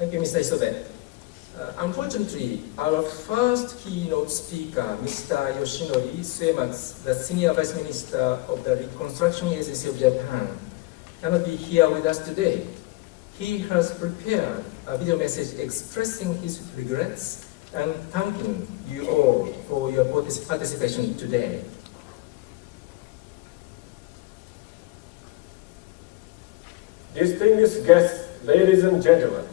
Thank you, Mr. Isobe. Unfortunately, our first keynote speaker, Mr. Yoshinori Suematsu, the Senior Vice Minister of the Reconstruction Agency of Japan, cannot be here with us today. He has prepared a video message expressing his regrets and thanking you all for your participation today. Distinguished guests, ladies and gentlemen,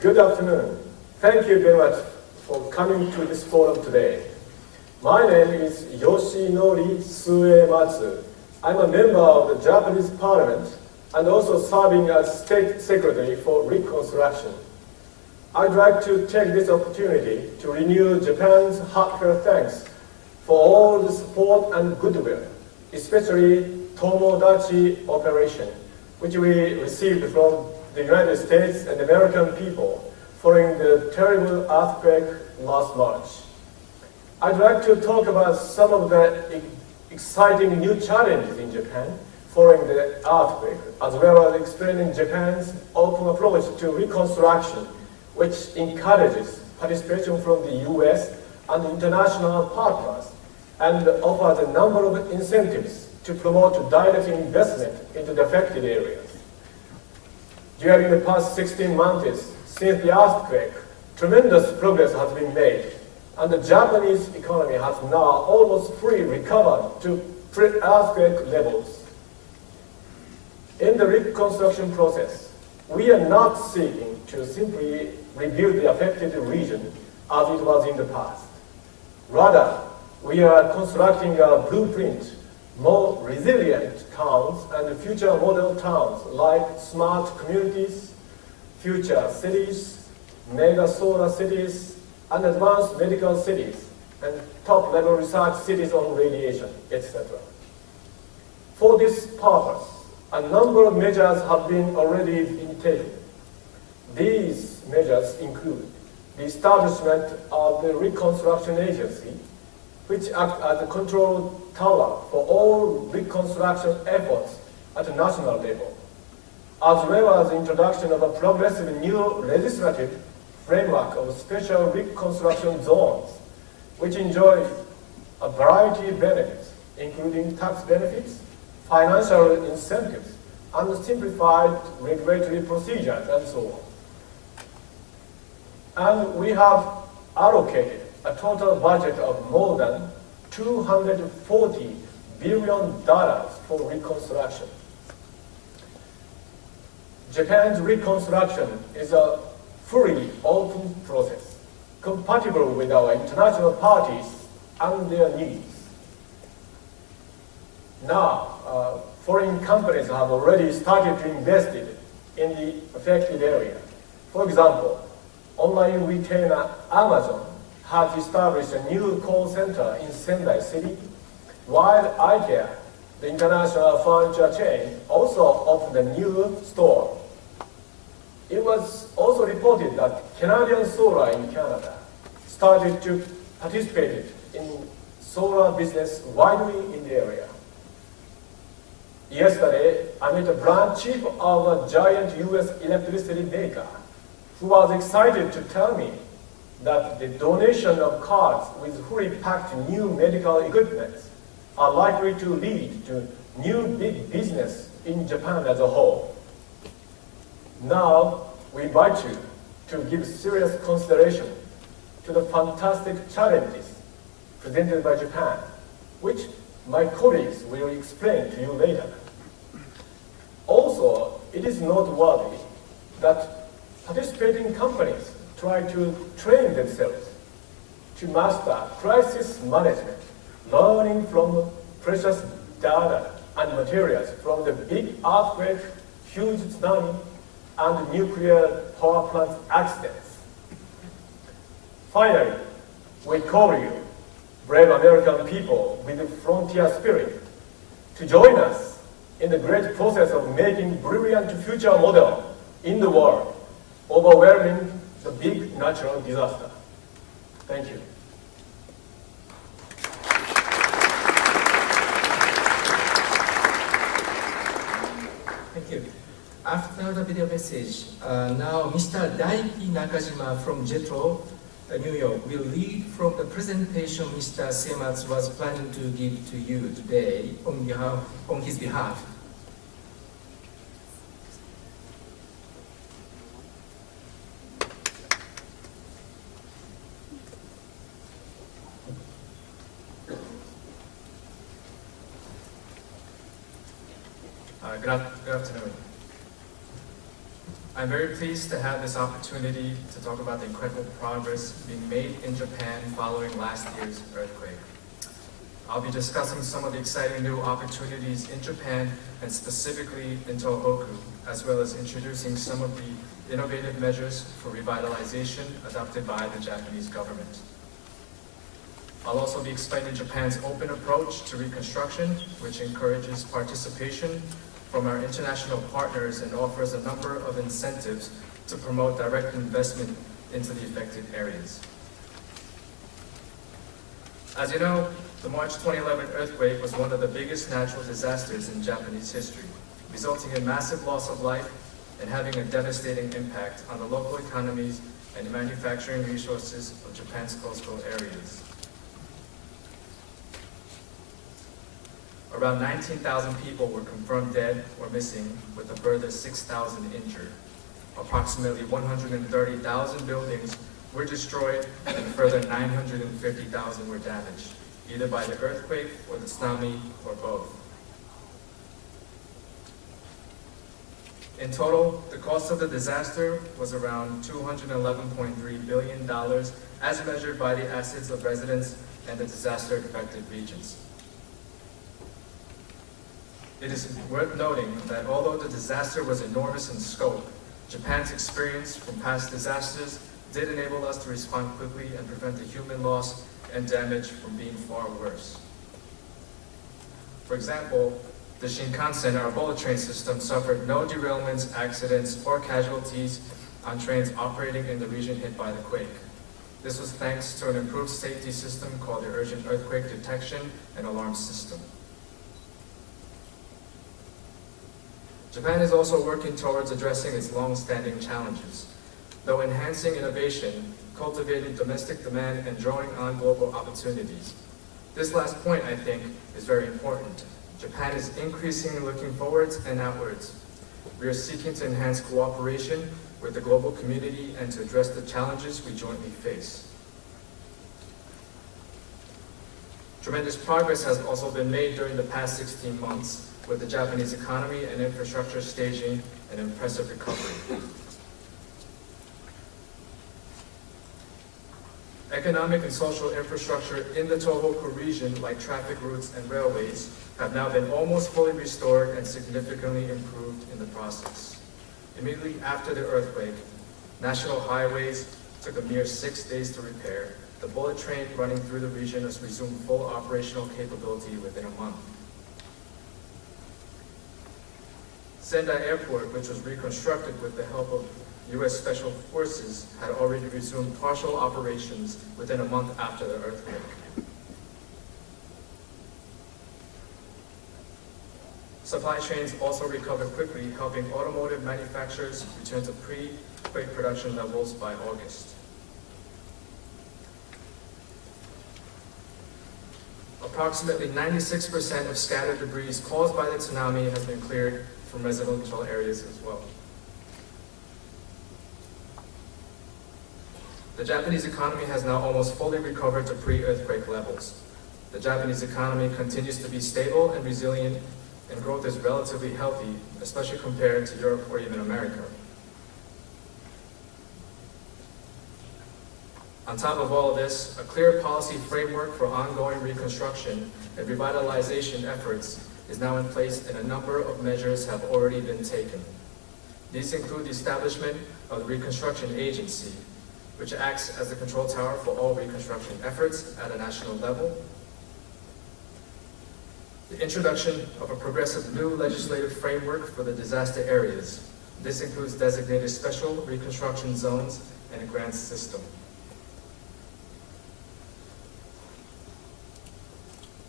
good afternoon. Thank you very much for coming to this forum today. My name is Yoshinori Suematsu. I'm a member of the Japanese Parliament and also serving as State Secretary for Reconstruction. I'd like to take this opportunity to renew Japan's heartfelt thanks for all the support and goodwill, especially Tomodachi Operation, which we received from the United States and American people following the terrible earthquake last March. I'd like to talk about some of the exciting new challenges in Japan following the earthquake, as well as explaining Japan's open approach to reconstruction, which encourages participation from the US and international partners, and offers a number of incentives to promote direct investment into the affected areas. During the past 16 months since the earthquake, tremendous progress has been made, and the Japanese economy has now almost fully recovered to pre-earthquake levels. In the reconstruction process, we are not seeking to simply rebuild the affected region as it was in the past. Rather, we are constructing a blueprint, more resilient towns and future model towns like smart communities, future cities, mega solar cities, and advanced medical cities, and top-level research cities on radiation, etc. For this purpose, a number of measures have been already taken. These measures include the establishment of the Reconstruction Agency, which acts as a control tower for all reconstruction efforts at a national level, as well as the introduction of a progressive new legislative framework of special reconstruction zones, which enjoy a variety of benefits, including tax benefits, financial incentives, and simplified regulatory procedures, and so on. And we have allocated a total budget of more than $240 billion for reconstruction. Japan's reconstruction is a fully open process, compatible with our international parties and their needs. Now, foreign companies have already started to invest in the affected area. For example, online retailer Amazon has established a new call center in Sendai City, while IKEA, the international furniture chain, also opened a new store. It was also reported that Canadian Solar in Canada started to participate in solar business widely in the area. Yesterday, I met a branch chief of a giant US electricity maker who was excited to tell me that the donation of cars with fully packed new medical equipment are likely to lead to new big business in Japan as a whole. Now, we invite you to give serious consideration to the fantastic challenges presented by Japan, which my colleagues will explain to you later. Also, it is noteworthy that participating companies try to train themselves to master crisis management, learning from precious data and materials from the big earthquake, huge tsunami, and nuclear power plant accidents. Finally, we call you, brave American people with the frontier spirit, to join us in the great process of making brilliant future model in the world, overwhelming the big natural disaster. Thank you. Thank you. After the video message, now Mr. Daiki Nakajima from JETRO New York will lead from the presentation Mr. Suematsu was planning to give to you today on his behalf. Good afternoon. I'm very pleased to have this opportunity to talk about the incredible progress being made in Japan following last year's earthquake. I'll be discussing some of the exciting new opportunities in Japan and specifically in Tohoku, as well as introducing some of the innovative measures for revitalization adopted by the Japanese government. I'll also be explaining Japan's open approach to reconstruction, which encourages participation from our international partners and offers a number of incentives to promote direct investment into the affected areas. As you know, the March 2011 earthquake was one of the biggest natural disasters in Japanese history, resulting in massive loss of life and having a devastating impact on the local economies and the manufacturing resources of Japan's coastal areas. Around 19,000 people were confirmed dead or missing, with a further 6,000 injured. Approximately 130,000 buildings were destroyed and a further 950,000 were damaged, either by the earthquake or the tsunami or both. In total, the cost of the disaster was around $211.3 billion as measured by the assets of residents and the disaster-affected regions. It is worth noting that although the disaster was enormous in scope, Japan's experience from past disasters did enable us to respond quickly and prevent the human loss and damage from being far worse. For example, the Shinkansen, our bullet train system, suffered no derailments, accidents, or casualties on trains operating in the region hit by the quake. This was thanks to an improved safety system called the Urgent Earthquake Detection and Alarm System. Japan is also working towards addressing its long-standing challenges. Though enhancing innovation, cultivating domestic demand, and drawing on global opportunities. This last point, I think, is very important. Japan is increasingly looking forwards and outwards. We are seeking to enhance cooperation with the global community and to address the challenges we jointly face. Tremendous progress has also been made during the past 16 months, with the Japanese economy and infrastructure staging an impressive recovery. Economic and social infrastructure in the Tohoku region, like traffic routes and railways, have now been almost fully restored and significantly improved in the process. Immediately after the earthquake, national highways took a mere 6 days to repair. The bullet train running through the region has resumed full operational capability within a month. Sendai Airport, which was reconstructed with the help of U.S. Special Forces, had already resumed partial operations within a month after the earthquake. Supply chains also recovered quickly, helping automotive manufacturers return to pre-quake production levels by August. Approximately 96% of scattered debris caused by the tsunami has been cleared from residential areas as well. The Japanese economy has now almost fully recovered to pre-earthquake levels. The Japanese economy continues to be stable and resilient, and growth is relatively healthy, especially compared to Europe or even America. On top of all of this, a clear policy framework for ongoing reconstruction and revitalization efforts is now in place, and a number of measures have already been taken. These include the establishment of the Reconstruction Agency, which acts as the control tower for all reconstruction efforts at a national level. The introduction of a progressive new legislative framework for the disaster areas. This includes designated special reconstruction zones and a grants system.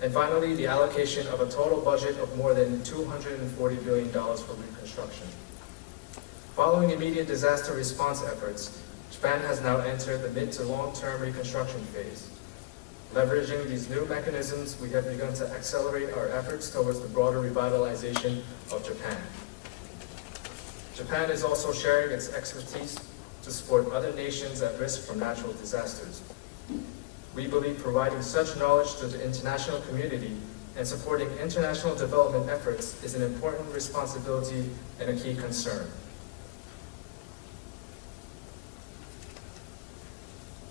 And finally, the allocation of a total budget of more than $240 billion for reconstruction. Following immediate disaster response efforts, Japan has now entered the mid to long-term reconstruction phase. Leveraging these new mechanisms, we have begun to accelerate our efforts towards the broader revitalization of Japan. Japan is also sharing its expertise to support other nations at risk from natural disasters. We believe providing such knowledge to the international community and supporting international development efforts is an important responsibility and a key concern.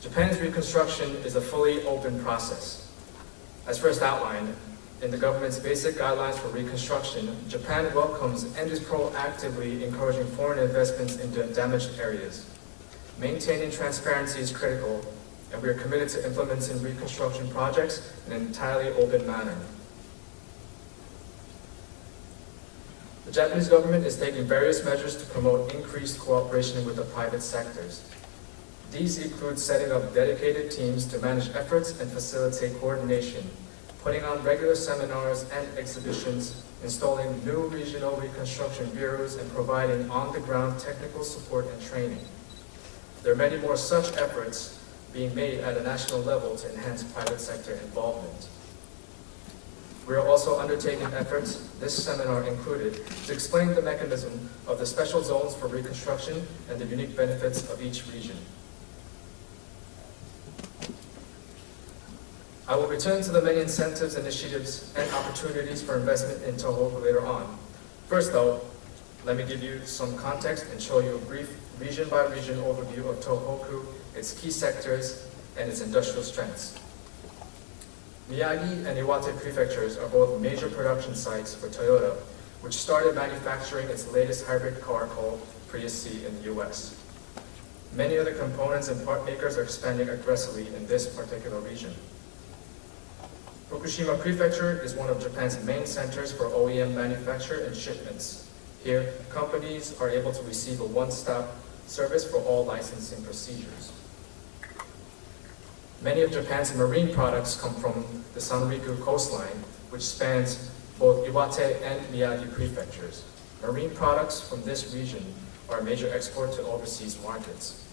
Japan's reconstruction is a fully open process. As first outlined in the government's basic guidelines for reconstruction, Japan welcomes and is proactively encouraging foreign investments into damaged areas. Maintaining transparency is critical, and we are committed to implementing reconstruction projects in an entirely open manner. The Japanese government is taking various measures to promote increased cooperation with the private sectors. These include setting up dedicated teams to manage efforts and facilitate coordination, putting on regular seminars and exhibitions, installing new regional reconstruction bureaus, and providing on-the-ground technical support and training. There are many more such efforts being made at a national level to enhance private sector involvement. We are also undertaking efforts, this seminar included, to explain the mechanism of the special zones for reconstruction and the unique benefits of each region. I will return to the many incentives, initiatives, and opportunities for investment in Tohoku later on. First though, let me give you some context and show you a brief region-by-region overview of Tohoku, its key sectors, and its industrial strengths. Miyagi and Iwate prefectures are both major production sites for Toyota, which started manufacturing its latest hybrid car called Prius C in the US. Many other components and part makers are expanding aggressively in this particular region. Fukushima Prefecture is one of Japan's main centers for OEM manufacture and shipments. Here, companies are able to receive a one-stop service for all licensing procedures. Many of Japan's marine products come from the Sanriku coastline, which spans both Iwate and Miyagi prefectures. Marine products from this region are a major export to overseas markets.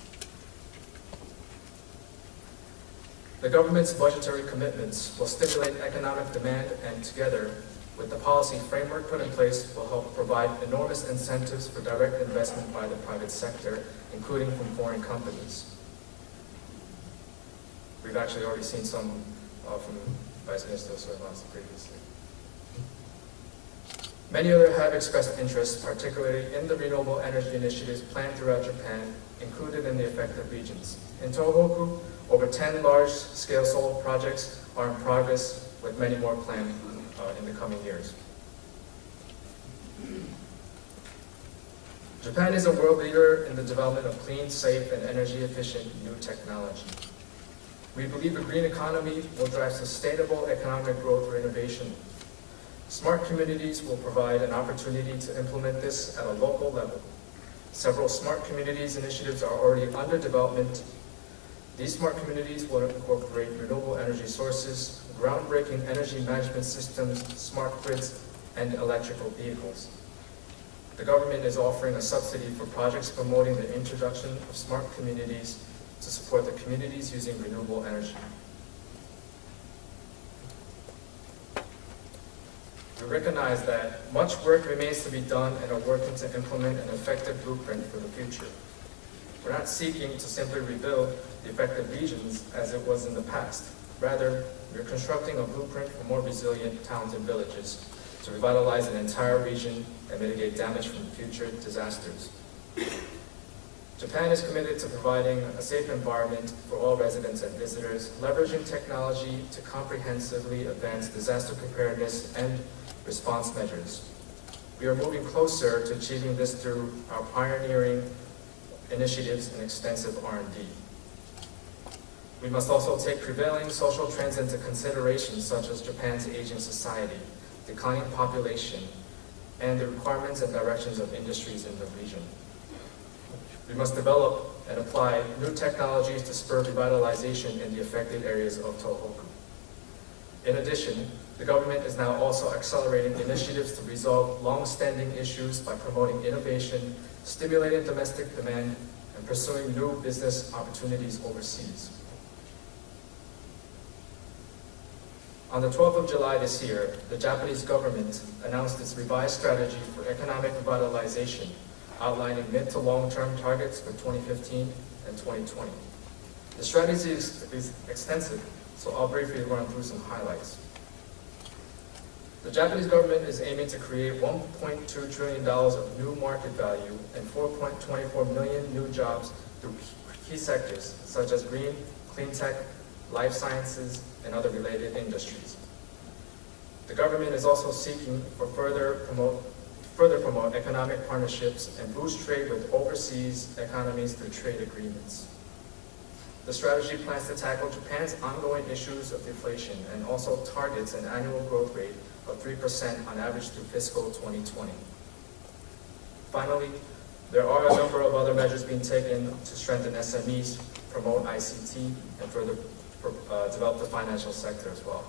The government's budgetary commitments will stimulate economic demand, and together with the policy framework put in place will help provide enormous incentives for direct investment by the private sector, including from foreign companies. We've actually already seen some from Vice Minister Suematsu previously. Many others have expressed interest, particularly in the renewable energy initiatives planned throughout Japan, included in the affected regions. In Tohoku, over 10 large-scale solar projects are in progress, with many more planned in the coming years. Japan is a world leader in the development of clean, safe, and energy-efficient new technology. We believe a green economy will drive sustainable economic growth or innovation. Smart communities will provide an opportunity to implement this at a local level. Several smart communities initiatives are already under development. These smart communities will incorporate renewable energy sources, groundbreaking energy management systems, smart grids, and electrical vehicles. The government is offering a subsidy for projects promoting the introduction of smart communities to support the communities using renewable energy. We recognize that much work remains to be done and are working to implement an effective blueprint for the future. We're not seeking to simply rebuild the affected regions as it was in the past. Rather, we're constructing a blueprint for more resilient towns and villages to revitalize an entire region and mitigate damage from future disasters. Japan is committed to providing a safe environment for all residents and visitors, leveraging technology to comprehensively advance disaster preparedness and response measures. We are moving closer to achieving this through our pioneering initiatives and extensive R&D. We must also take prevailing social trends into consideration, such as Japan's aging society, declining population, and the requirements and directions of industries in the region. We must develop and apply new technologies to spur revitalization in the affected areas of Tohoku. In addition, The government is now also accelerating initiatives to resolve long-standing issues by promoting innovation, stimulating domestic demand, and pursuing new business opportunities overseas. On the 12th of July this year, the Japanese government announced its revised strategy for economic revitalization, outlining mid to long-term targets for 2015 and 2020. The strategy is extensive, so I'll briefly run through some highlights. The Japanese government is aiming to create $1.2 trillion of new market value and 4.24 million new jobs through key sectors such as green, clean tech, life sciences, and other related industries. The government is also seeking to further promote economic partnerships and boost trade with overseas economies through trade agreements. The strategy plans to tackle Japan's ongoing issues of deflation and also targets an annual growth rate of 3% on average through fiscal 2020. Finally, there are a number of other measures being taken to strengthen SMEs, promote ICT, and further develop the financial sector as well.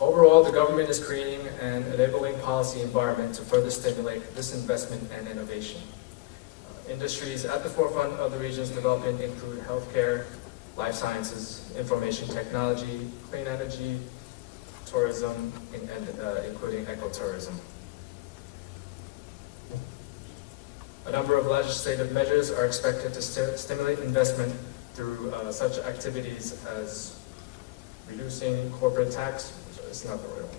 Overall, the government is creating an enabling policy environment to further stimulate this investment and innovation. Industries at the forefront of the region's development include healthcare, life sciences, information technology, clean energy, tourism, and including ecotourism. A number of legislative measures are expected to stimulate investment through such activities as reducing corporate tax, which is not the real one.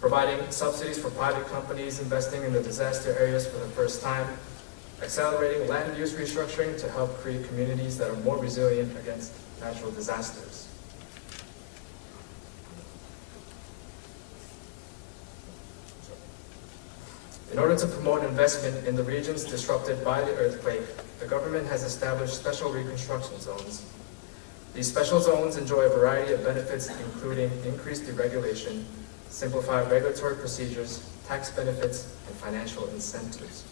Providing subsidies for private companies investing in the disaster areas for the first time, accelerating land use restructuring to help create communities that are more resilient against natural disasters. In order to promote investment in the regions disrupted by the earthquake, the government has established special reconstruction zones. These special zones enjoy a variety of benefits, including increased deregulation, simplified regulatory procedures, tax benefits, and financial incentives.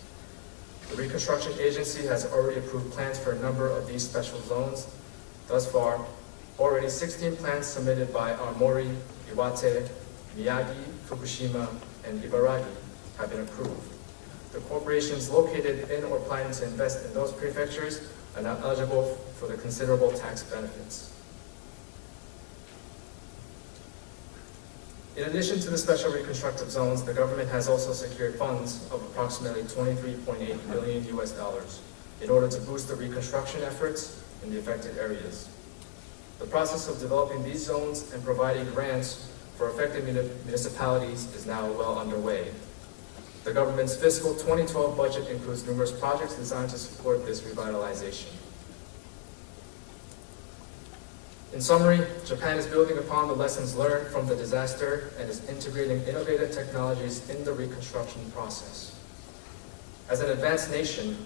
The Reconstruction Agency has already approved plans for a number of these special zones. Thus far, already 16 plans submitted by Aomori, Iwate, Miyagi, Fukushima, and Ibaraki have been approved. The corporations located in or planning to invest in those prefectures are now eligible for the considerable tax benefits. In addition to the special reconstructive zones, the government has also secured funds of approximately $23.8 billion in order to boost the reconstruction efforts in the affected areas. The process of developing these zones and providing grants for affected municipalities is now well underway. The government's fiscal 2012 budget includes numerous projects designed to support this revitalization. In summary, Japan is building upon the lessons learned from the disaster and is integrating innovative technologies in the reconstruction process. As an advanced nation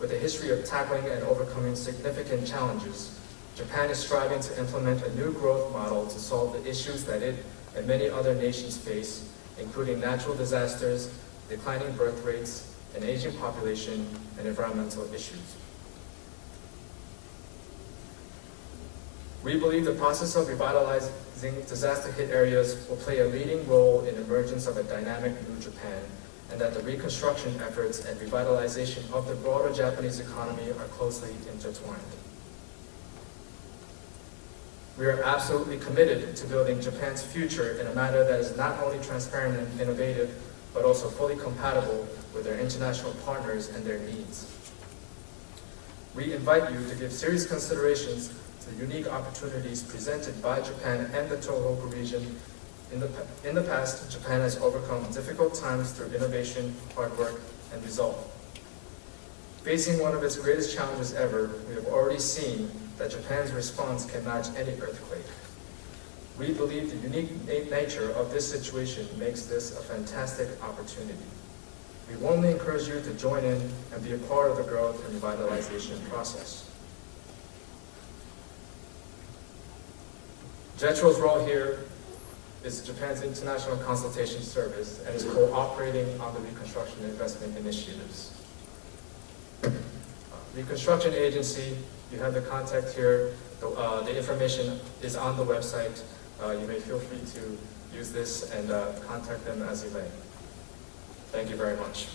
with a history of tackling and overcoming significant challenges, Japan is striving to implement a new growth model to solve the issues that it and many other nations face, including natural disasters, declining birth rates, an aging population, and environmental issues. We believe the process of revitalizing disaster-hit areas will play a leading role in the emergence of a dynamic new Japan, and that the reconstruction efforts and revitalization of the broader Japanese economy are closely intertwined. We are absolutely committed to building Japan's future in a manner that is not only transparent and innovative, but also fully compatible with their international partners and their needs. We invite you to give serious considerations to the unique opportunities presented by Japan and the Tohoku region. In the past, Japan has overcome difficult times through innovation, hard work, and resolve. Facing one of its greatest challenges ever, we have already seen that Japan's response can match any earthquake. We believe the unique nature of this situation makes this a fantastic opportunity. We warmly encourage you to join in and be a part of the growth and revitalization process. JETRO's role here is Japan's international consultation service and is cooperating on the reconstruction investment initiatives. Reconstruction Agency, you have the contact here. The information is on the website. You may feel free to use this and contact them as you may. Thank you very much.